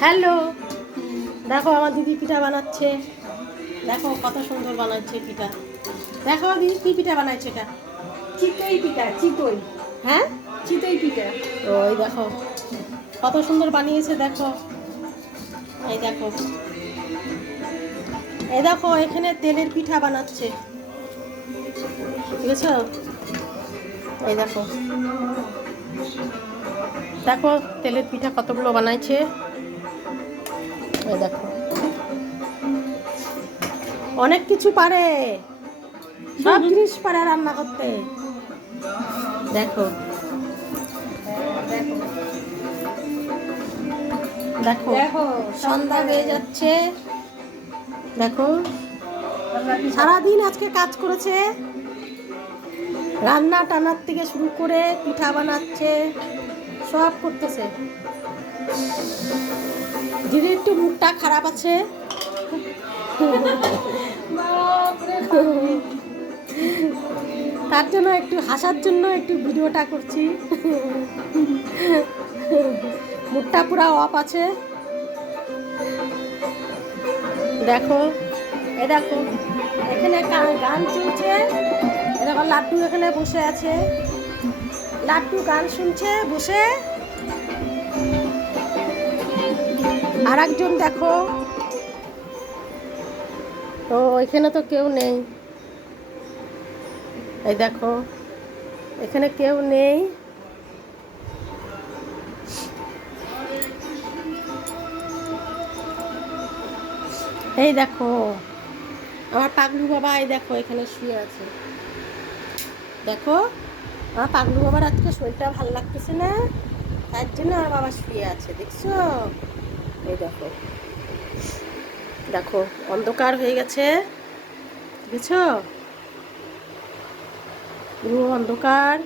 Hello. দেখো আমার দিদি পিঠা বানাচ্ছে। দেখো কত সুন্দর বানাচ্ছে পিঠা। দেখো দিদি কি পিঠা বানাচ্ছে এটা? চিতই পিঠা চিতই। হ্যাঁ? চিতই পিঠা। ওই দেখো কত সুন্দর বানিয়েছে দেখো। এই দেখো। এই দেখো এখানে তেলের পিঠা বানাচ্ছে। ঠিক আছে এই দেখো। দেখো তেলের পিঠা কতগুলো বানাইছে। দেখো। অনেক কিছু পারে। সব জিনিস পারে রান্না করতে। দেখো দেখো সন্ধ্যা হয়ে যাচ্ছে। দেখো সারাদিন আজকে কাজ করেছে। রান্না টানার থেকে শুরু করে পিঠা বানাচ্ছে। সব করতেছে। দিদির একটু মুখটা খারাপ আছে? তার জন্য একটু হাসার জন্য একটু ভিডিওটা করছি। মুখটা পুরো অফ আছে। দেখো এ দেখো, এখানে গান চলছে। এ দেখো, লাড্ডু এখানে বসে আছে। লাড্ডু গান শুনছে, বসে। আর একজন দেখো। ও, এখানে তো কেউ নেই। এই দেখো, এখানে কেউ নেই। এই দেখো, আমার পাগলু বাবা এই দেখো, এখানে শুয়ে আছে। দেখো। আমার পাগলু বাবার আজকে শরীরটা ভালো লাগতেছে না, তার জন্য আমার বাবা শুয়ে আছে, দেখছ? এই দেখো। দেখো, অন্ধকার হয়ে গেছে, দেখেছ? পুরো অন্ধকার।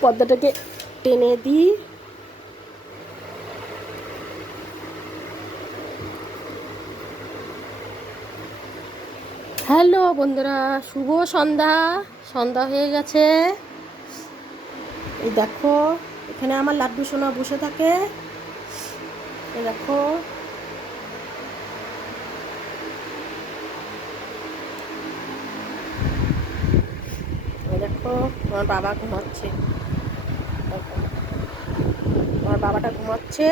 পর্দাটাকে টেনে দিই। হ্যালো বন্ধুরা, শুভ সন্ধ্যা। সন্ধ্যা হয়ে গেছে। এই দেখো, এখানে আমার লাড্ডু সোনা বসে থাকে। দেখো। দেখো, আমার বাবা ঘুমাচ্ছে। আমার বাবাটা ঘুমাচ্ছে।